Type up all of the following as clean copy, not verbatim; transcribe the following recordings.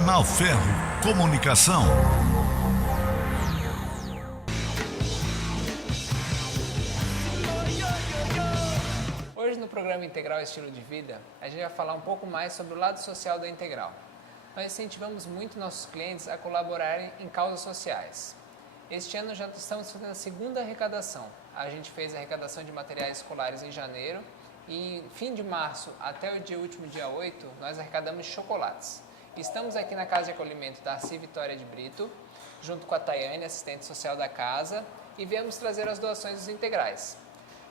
Canal Ferro Comunicação. Hoje no programa Integral Estilo de Vida, a gente vai falar um pouco mais sobre o lado social da Integral. Nós incentivamos muito nossos clientes a colaborarem em causas sociais. Este ano já estamos fazendo a segunda arrecadação. A gente fez a arrecadação de materiais escolares em janeiro e fim de março até o último dia 8, nós arrecadamos chocolates. Estamos aqui na Casa de Acolhimento Darcy Vitória de Brito, junto com a Tayane, assistente social da casa, e viemos trazer as doações dos integrais.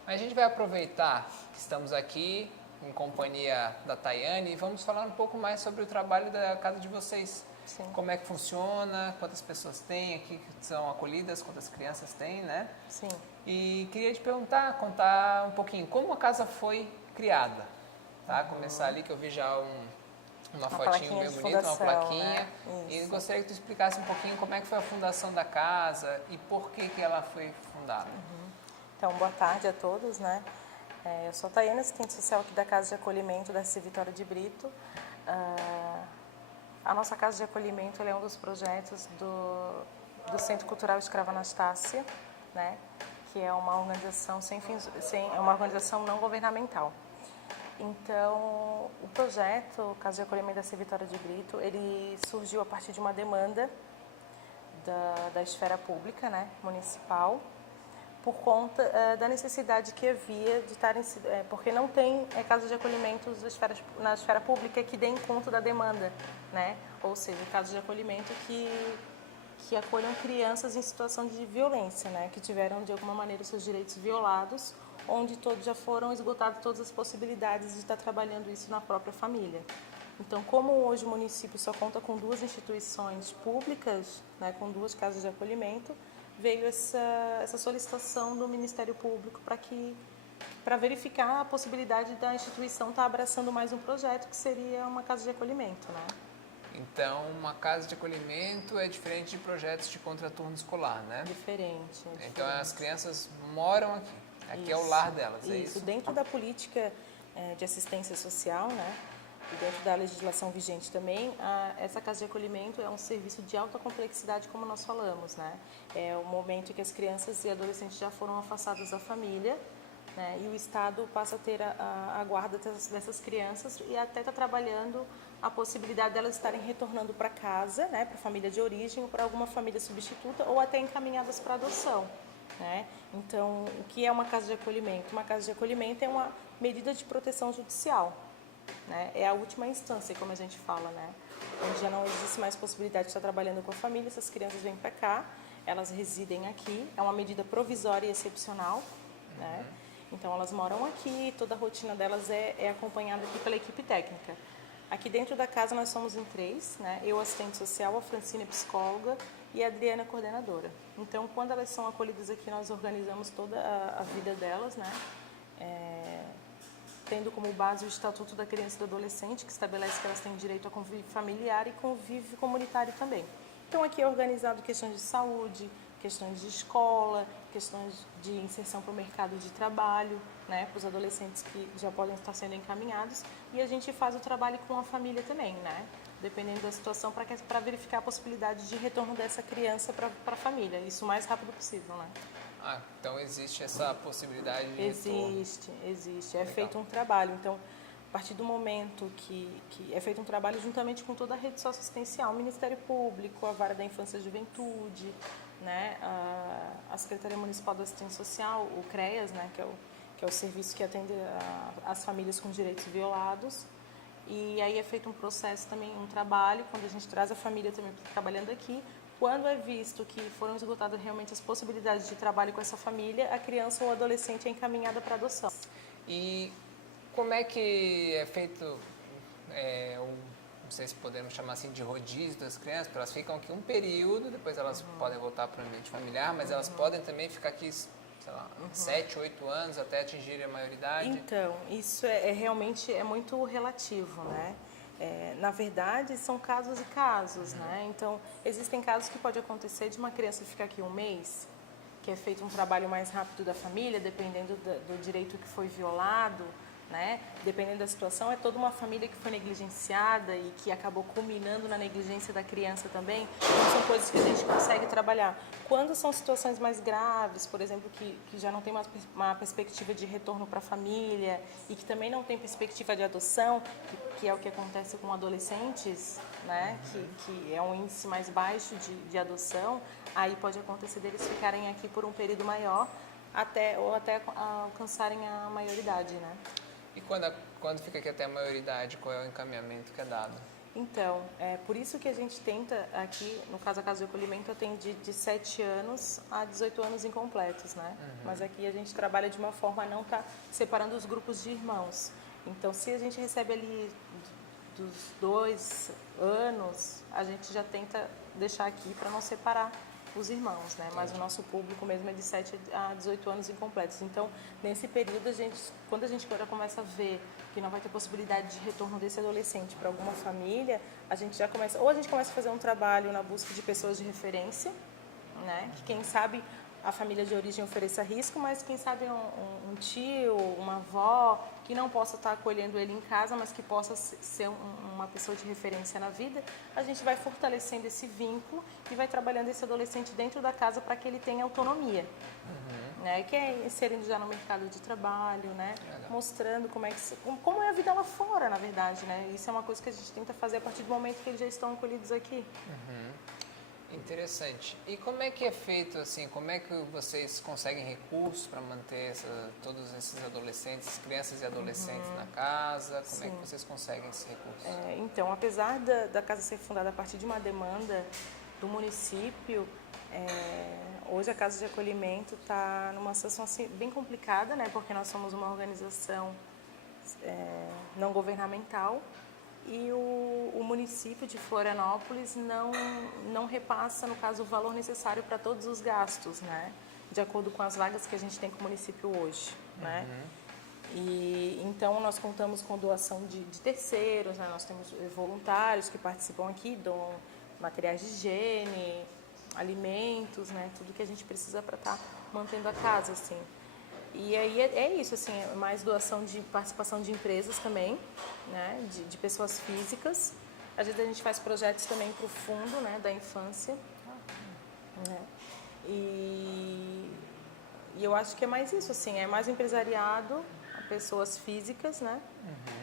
Mas a gente vai aproveitar que estamos aqui em companhia da Tayane e vamos falar um pouco mais sobre o trabalho da casa de vocês. Sim. Como é que funciona, quantas pessoas tem aqui que são acolhidas, quantas crianças tem, né? Sim. E queria te perguntar, contar um pouquinho como a casa foi criada, tá? Começar ali que eu vi já uma fotinho bem bonita, uma plaquinha. Né? E gostaria que tu explicasse um pouquinho como é que foi a fundação da casa e por que ela foi fundada. Então, boa tarde a todos, né? Eu sou a Tayane, assistente social aqui da Casa de Acolhimento da Darcy Vitória de Brito. A nossa Casa de Acolhimento é um dos projetos do Centro Cultural Escrava Anastácia, né? Que é uma organização é uma organização não governamental. Então, o projeto Casa de Acolhimento da Darcy Vitória de Brito, ele surgiu a partir de uma demanda da esfera pública, né, municipal, por conta da necessidade que havia de estarem, porque não tem casa de acolhimento na esfera pública que dêem conta da demanda, né? Ou seja, casos de acolhimento que acolham crianças em situação de violência, né? Que tiveram de alguma maneira seus direitos violados, onde todos já foram esgotadas todas as possibilidades de estar trabalhando isso na própria família. Então, como hoje o município só conta com 2 instituições públicas, né, com 2 casas de acolhimento, veio essa solicitação do Ministério Público para verificar a possibilidade da instituição estar abraçando mais um projeto que seria uma casa de acolhimento, né? Então, uma casa de acolhimento é diferente de projetos de contraturno escolar, né? Diferente. Então, as crianças moram aqui. Aqui Isso, é o lar delas, é isso? Dentro da política de assistência social, né? E dentro da legislação vigente também, essa casa de acolhimento é um serviço de alta complexidade, como nós falamos, né? É o momento em que as crianças e adolescentes já foram afastadas da família, né? E o Estado passa a ter a guarda dessas crianças e até está trabalhando a possibilidade delas estarem retornando para casa, né? Para a família de origem ou para alguma família substituta ou até encaminhadas para adoção, né? Então, o que é uma casa de acolhimento? Uma casa de acolhimento é uma medida de proteção judicial, né? É a última instância, como a gente fala, né? Onde já não existe mais possibilidade de estar trabalhando com a família, essas crianças vêm para cá, elas residem aqui, é uma medida provisória e excepcional, né? Então elas moram aqui, toda a rotina delas é acompanhada aqui pela equipe técnica. Aqui dentro da casa nós somos em 3, né? Eu, assistente social, a Francine, psicóloga, e a Adriana, coordenadora. Então, quando elas são acolhidas aqui, nós organizamos toda a vida delas, né? Tendo como base o Estatuto da Criança e do Adolescente, que estabelece que elas têm direito a convívio familiar e convívio comunitário também. Então, aqui é organizado questões de saúde, questões de escola, questões de inserção para o mercado de trabalho, né, para os adolescentes que já podem estar sendo encaminhados. E a gente faz o trabalho com a família também, né, dependendo da situação, para verificar a possibilidade de retorno dessa criança para a família, isso o mais rápido possível, né. Então existe essa possibilidade de retorno. Existe. É feito um trabalho. Então, a partir do momento que é feito um trabalho juntamente com toda a rede socioassistencial, o Ministério Público, a Vara da Infância e Juventude, né, a Secretaria Municipal da Assistência Social, o CREAS, né, que é o serviço que atende as famílias com direitos violados. E aí é feito um processo também, um trabalho, quando a gente traz a família também trabalhando aqui. Quando é visto que foram esgotadas realmente as possibilidades de trabalho com essa família, a criança ou o adolescente é encaminhada para adoção. E como é que é feito, não sei se podemos chamar assim de rodízio das crianças, porque elas ficam aqui um período, depois elas podem voltar para o ambiente familiar, mas elas podem também ficar aqui, sei lá, 7, 8 anos até atingirem a maioridade? Então, isso realmente é muito relativo, né? Na verdade, são casos e casos, né? Então, existem casos que pode acontecer de uma criança ficar aqui um mês, que é feito um trabalho mais rápido da família, dependendo do direito que foi violado, né? Dependendo da situação, é toda uma família que foi negligenciada e que acabou culminando na negligência da criança também. Então, são coisas que a gente consegue trabalhar. Quando são situações mais graves, por exemplo, que já não tem uma perspectiva de retorno para a família e que também não tem perspectiva de adoção, que é o que acontece com adolescentes, né? Que é um índice mais baixo de adoção, aí pode acontecer deles ficarem aqui por um período maior, até alcançarem a maioridade, né? E quando fica aqui até a maioridade, qual é o encaminhamento que é dado? Então, é por isso que a gente tenta aqui, no caso a Casa de Acolhimento, atende de 7 anos a 18 anos incompletos, né? Mas aqui a gente trabalha de uma forma a não estar separando os grupos de irmãos. Então, se a gente recebe ali dos 2 anos, a gente já tenta deixar aqui para não separar os irmãos, né? Mas o nosso público mesmo é de 7 a 18 anos incompletos. Então, nesse período, quando a gente agora começa a ver que não vai ter possibilidade de retorno desse adolescente para alguma família, a gente já começa, ou a gente começa a fazer um trabalho na busca de pessoas de referência, né? Que quem sabe a família de origem ofereça risco, mas quem sabe um tio, uma avó, que não possa estar acolhendo ele em casa, mas que possa ser uma pessoa de referência na vida, a gente vai fortalecendo esse vínculo e vai trabalhando esse adolescente dentro da casa para que ele tenha autonomia. Né? Que é inserindo já no mercado de trabalho, né? Mostrando como é a vida lá fora, na verdade. Né? Isso é uma coisa que a gente tenta fazer a partir do momento que eles já estão acolhidos aqui. Interessante. E como é que é feito, assim, como é que vocês conseguem recursos para manter todos esses adolescentes, crianças e adolescentes na casa? Como é que vocês conseguem esse recurso? Então, apesar da casa ser fundada a partir de uma demanda do município, hoje a Casa de Acolhimento está numa situação assim, bem complicada, né? Porque nós somos uma organização não governamental, e o município de Florianópolis não repassa, no caso, o valor necessário para todos os gastos, né? De acordo com as vagas que a gente tem com o município hoje, né? E então nós contamos com doação de terceiros, né? Nós temos voluntários que participam aqui, doam materiais de higiene, alimentos, né? Tudo que a gente precisa para estar mantendo a casa, assim. E aí é isso, assim, mais doação de participação de empresas também, né, de pessoas físicas. Às vezes a gente faz projetos também para o fundo, né, da infância. Né? E eu acho que é mais isso, assim, é mais empresariado, pessoas físicas, né?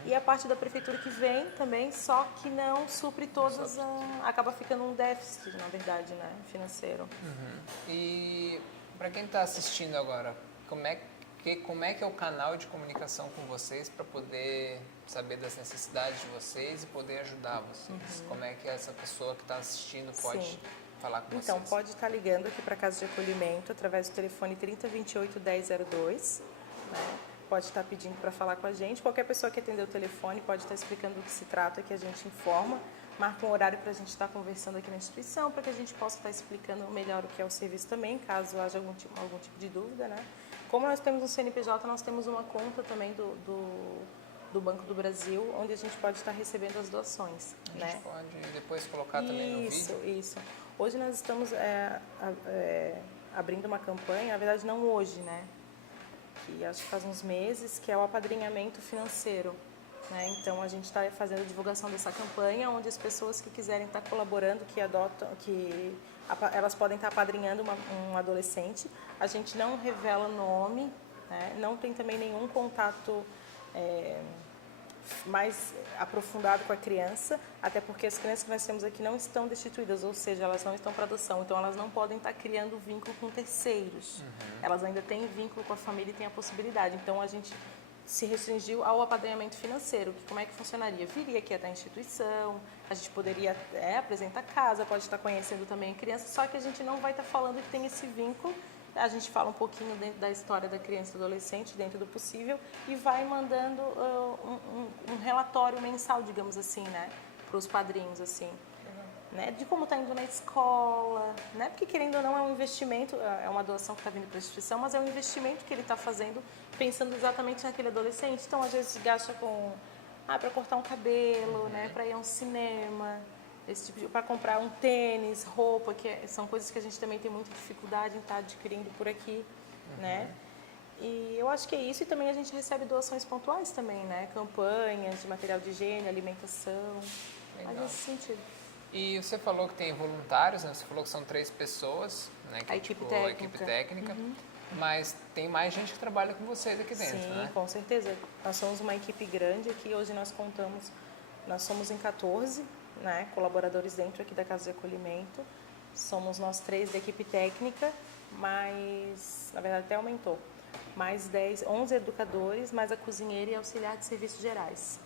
E a parte da prefeitura que vem também, só que não supre todas, acaba ficando um déficit, na verdade, né, financeiro. E para quem está assistindo agora, como é que é o canal de comunicação com vocês para poder saber das necessidades de vocês e poder ajudar vocês? Como é que essa pessoa que está assistindo pode falar com vocês? Então, pode estar ligando aqui para a Casa de Acolhimento através do telefone 3028 1002, né? Pode estar pedindo para falar com a gente. Qualquer pessoa que atender o telefone pode estar explicando do que se trata, que a gente informa. Marca um horário para a gente estar conversando aqui na instituição, para que a gente possa estar explicando melhor o que é o serviço também, caso haja algum tipo de dúvida, né? Como nós temos um CNPJ, nós temos uma conta também do Banco do Brasil, onde a gente pode estar recebendo as doações. A gente pode depois colocar também no vídeo? Isso. Hoje nós estamos abrindo uma campanha, na verdade não hoje, né? Que acho que faz uns meses, que é o apadrinhamento financeiro. Né? Então a gente está fazendo a divulgação dessa campanha, onde as pessoas que quiserem estar colaborando, elas podem estar apadrinhando um adolescente. A gente não revela o nome, né? Não tem também nenhum contato mais aprofundado com a criança, até porque as crianças que nós temos aqui não estão destituídas, ou seja, elas não estão para adoção, então elas não podem estar criando vínculo com terceiros. Elas ainda têm vínculo com a família e têm a possibilidade. Então a gente se restringiu ao apadrinhamento financeiro, que como é que funcionaria? Viria aqui até a instituição, a gente poderia apresentar a casa, pode estar conhecendo também a criança, só que a gente não vai estar falando que tem esse vínculo. A gente fala um pouquinho dentro da história da criança e do adolescente, dentro do possível, e vai mandando um relatório mensal, digamos assim, né, para os padrinhos, assim, né, de como está indo na escola, né, porque querendo ou não é um investimento, é uma doação que está vindo para a instituição, mas é um investimento que ele está fazendo pensando exatamente naquele adolescente. Então, às vezes, gasta para cortar um cabelo, né, para ir a um cinema, esse tipo para comprar um tênis, roupa, são coisas que a gente também tem muita dificuldade em estar adquirindo por aqui, né? E eu acho que é isso, e também a gente recebe doações pontuais também, né? Campanhas de material de higiene, alimentação, mas nesse sentido. E você falou que tem voluntários, né? Você falou que são 3 pessoas, né? Que A é equipe tipo técnica. a equipe técnica, mas tem mais gente que trabalha com vocês aqui dentro, Sim, né? com certeza. Nós somos uma equipe grande aqui, hoje nós somos em 14, né, colaboradores dentro aqui da Casa de Acolhimento. Somos nós 3 da equipe técnica, mas, na verdade, até aumentou. Mais 11 educadores, mais a cozinheira e auxiliar de serviços gerais.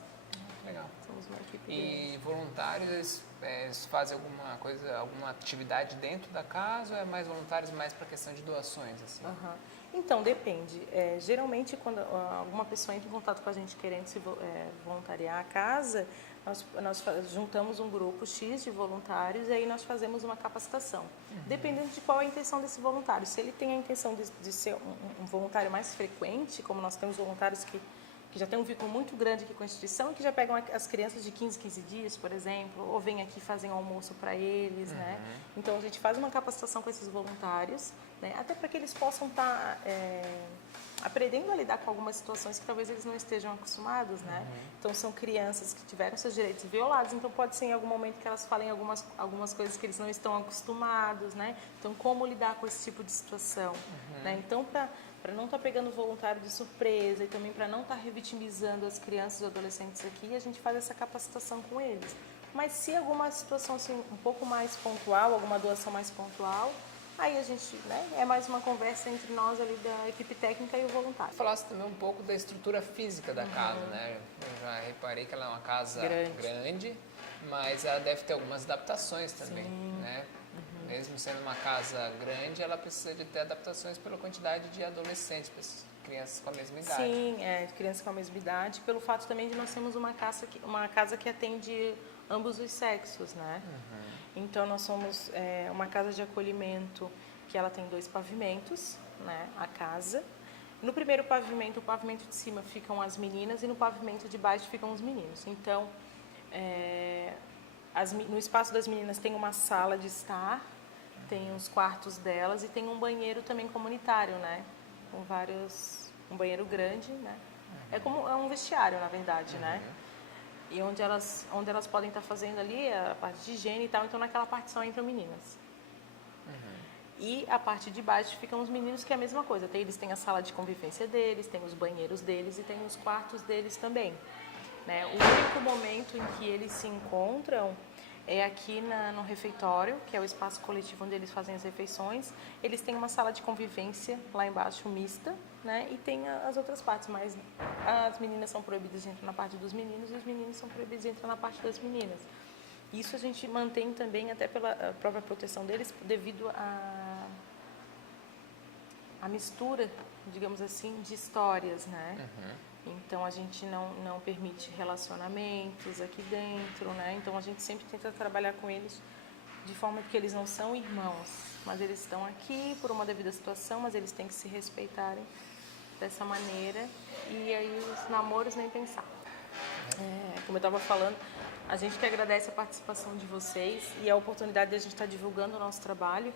Legal. Somos uma equipe grande. E voluntários, eles fazem alguma coisa, alguma atividade dentro da casa, ou é mais voluntários mais para questão de doações, assim? Então, depende. Geralmente, quando alguma pessoa entra em contato com a gente querendo se voluntariar à casa, nós juntamos um grupo X de voluntários e aí nós fazemos uma capacitação. Dependendo de qual é a intenção desse voluntário. Se ele tem a intenção de ser um voluntário mais frequente, como nós temos voluntários que já têm um vínculo muito grande aqui com a instituição, que já pegam as crianças de 15 dias, por exemplo, ou vêm aqui fazer um almoço para eles, né? Então, a gente faz uma capacitação com esses voluntários, né? Até para que eles possam estar aprendendo a lidar com algumas situações que talvez eles não estejam acostumados, né? Então, são crianças que tiveram seus direitos violados, então pode ser em algum momento que elas falem algumas coisas que eles não estão acostumados, né? Então, como lidar com esse tipo de situação, né? Então, para não estar pegando o voluntário de surpresa e também para não estar revitimizando as crianças e adolescentes aqui, a gente faz essa capacitação com eles. Mas se alguma situação assim, um pouco mais pontual, alguma doação mais pontual, aí a gente, né, é mais uma conversa entre nós ali da equipe técnica e o voluntário. Falasse também um pouco da estrutura física da casa, né? Eu já reparei que ela é uma casa grande, mas ela deve ter algumas adaptações também, né? Mesmo sendo uma casa grande, ela precisa de ter adaptações pela quantidade de adolescentes, crianças com a mesma idade. Sim, crianças com a mesma idade, pelo fato também de nós termos uma casa que atende ambos os sexos, né? Então, nós somos uma casa de acolhimento que ela tem 2 pavimentos, né? A casa. No primeiro pavimento, o pavimento de cima ficam as meninas e no pavimento de baixo ficam os meninos. Então, no espaço das meninas tem uma sala de estar, tem os quartos delas e tem um banheiro também comunitário, né? Com um banheiro grande, né? É um vestiário, na verdade, né? E onde elas podem estar fazendo ali a parte de higiene e tal, então naquela parte só entram meninas. E a parte de baixo ficam os meninos, que é a mesma coisa. Eles têm a sala de convivência deles, tem os banheiros deles e tem os quartos deles também, né? O único momento em que eles se encontram é aqui no refeitório, que é o espaço coletivo onde eles fazem as refeições. Eles têm uma sala de convivência lá embaixo, mista, né? E tem as outras partes, mas as meninas são proibidas de entrar na parte dos meninos e os meninos são proibidos de entrar na parte das meninas. Isso a gente mantém também até pela própria proteção deles, devido à mistura, digamos assim, de histórias, né? Então, a gente não permite relacionamentos aqui dentro, né? Então, a gente sempre tenta trabalhar com eles de forma que eles não são irmãos, mas eles estão aqui por uma devida situação, mas eles têm que se respeitarem dessa maneira. E aí, os namoros, nem pensar. Como eu estava falando, a gente que agradece a participação de vocês e a oportunidade de a gente estar divulgando o nosso trabalho,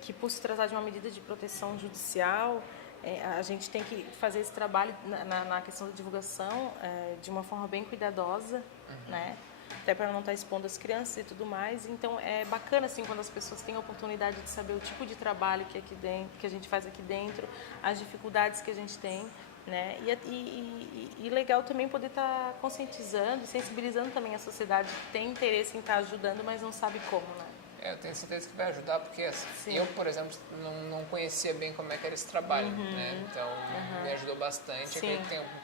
que por se tratar de uma medida de proteção judicial, a gente tem que fazer esse trabalho na questão da divulgação de uma forma bem cuidadosa, né? Até para não estar expondo as crianças e tudo mais. Então, é bacana assim, quando as pessoas têm a oportunidade de saber o tipo de trabalho que a gente faz aqui dentro, as dificuldades que a gente tem, né? E legal também poder estar conscientizando, sensibilizando também a sociedade que tem interesse em estar ajudando, mas não sabe como, né? Eu tenho certeza que vai ajudar, porque eu, por exemplo, não conhecia bem como é que era esse trabalho, né? Então, me ajudou bastante.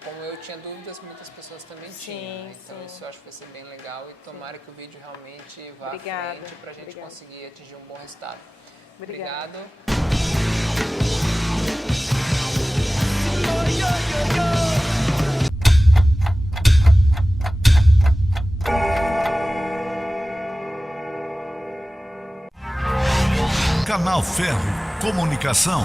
Como eu tinha dúvidas, muitas pessoas também tinham, né? Então, isso eu acho que vai ser bem legal e tomara que o vídeo realmente vá à frente para a gente conseguir atingir um bom resultado. Obrigado. Canal Ferro Comunicação.